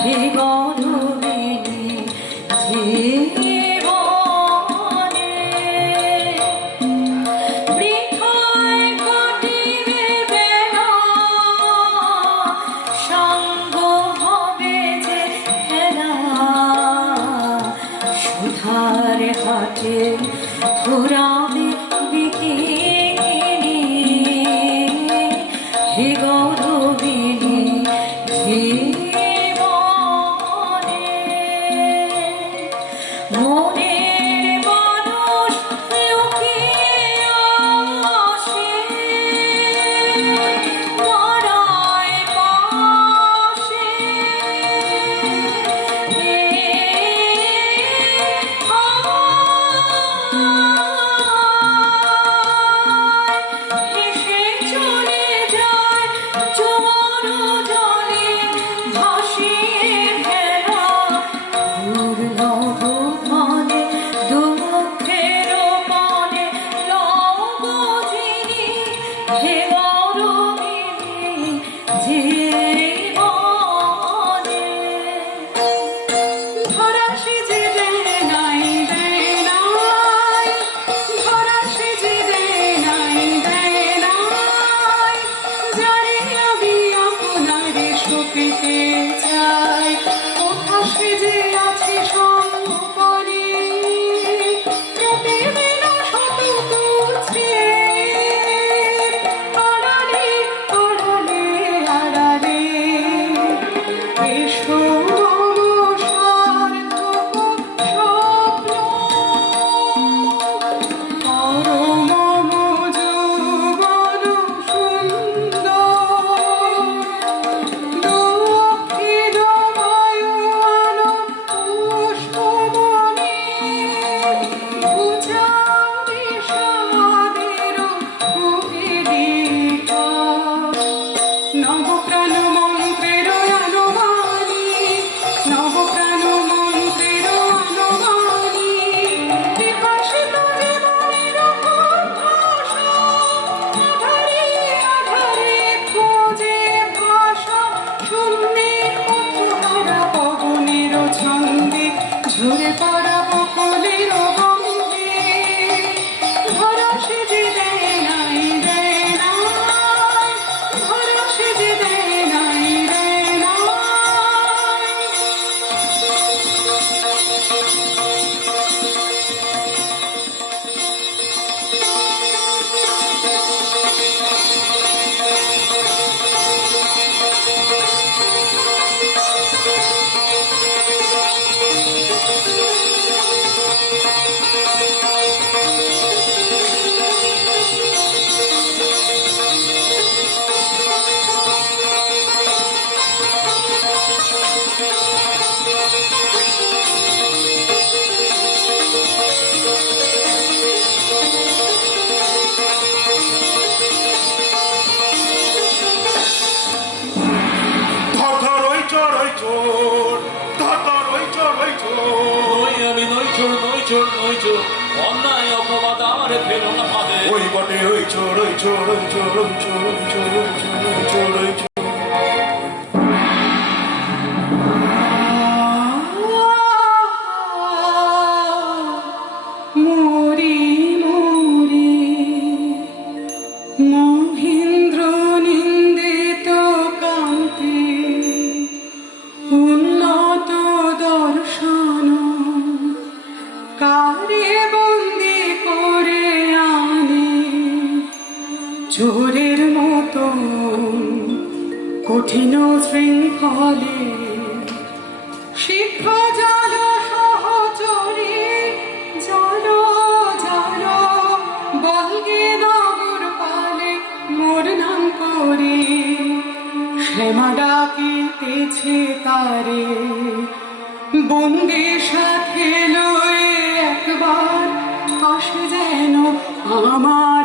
হে গরবিনী জীবনে বৃথায় কাটিবে বেলা সঙ্গ হবে যে খেলা সুধার হাটে ঘুরাবে বিকিনি হে গৌরবিনী জীবনে মনের মানুষ লুকিয়ে আসে মরায় পাশে হেসে চলে যায় জোয়ার জলে ভাসিয়ে ভেলা ঘুরল ভুবনে দুঃখের মনে লগজিনী হে গৌরবিনী জীবনে ধরা সেজে দেয় নাই দেয় নাই ধরা সেজে দেয় নাই দেয় নাই জানি আমি আপনারে সপিতে চাই কোথা সেজে আছে সঙ্গপরি প্রতিদিন শত তুলছে আড়ালে আড়ালে আড়ালে এসো নবপ্রাণ মন্ত্রের আনুমানি নবপ্রাণ মন্ত্রের আনুমানি বিকশিত জীবনের ভাষা আধারে আধারে খোঁজে ভাষা শূন্যের পথহারা পবনের ছন্দে ঝরে পড়া বকুলের গন্ধে ধরা সেজে দেয় নাই দেয় নাই ধরা সেজে দেয় নাই দেয় নাই অন্যায় অপবাদ আমার ফেলো না ফাঁদে ওই বটে ওই চোর ওই চোর ওই চোর ওই চোর ওই চোর ওই চোর ওই চোর ওই চোর মোরি মোরি মহেন্দ্র নিন্দিত কান্তি উন্নত দর্শন কারে বন্দি করে আনে চোরের মতো কঠিন শৃঙ্খলে শিক্ষা জাল সহচরে জাল জাল বলগে নগর পালে মোর নাম করে শ্যামা ডাকিতেছে তারে বন্দি সাথে লয়ে একবার আসে যেন আমার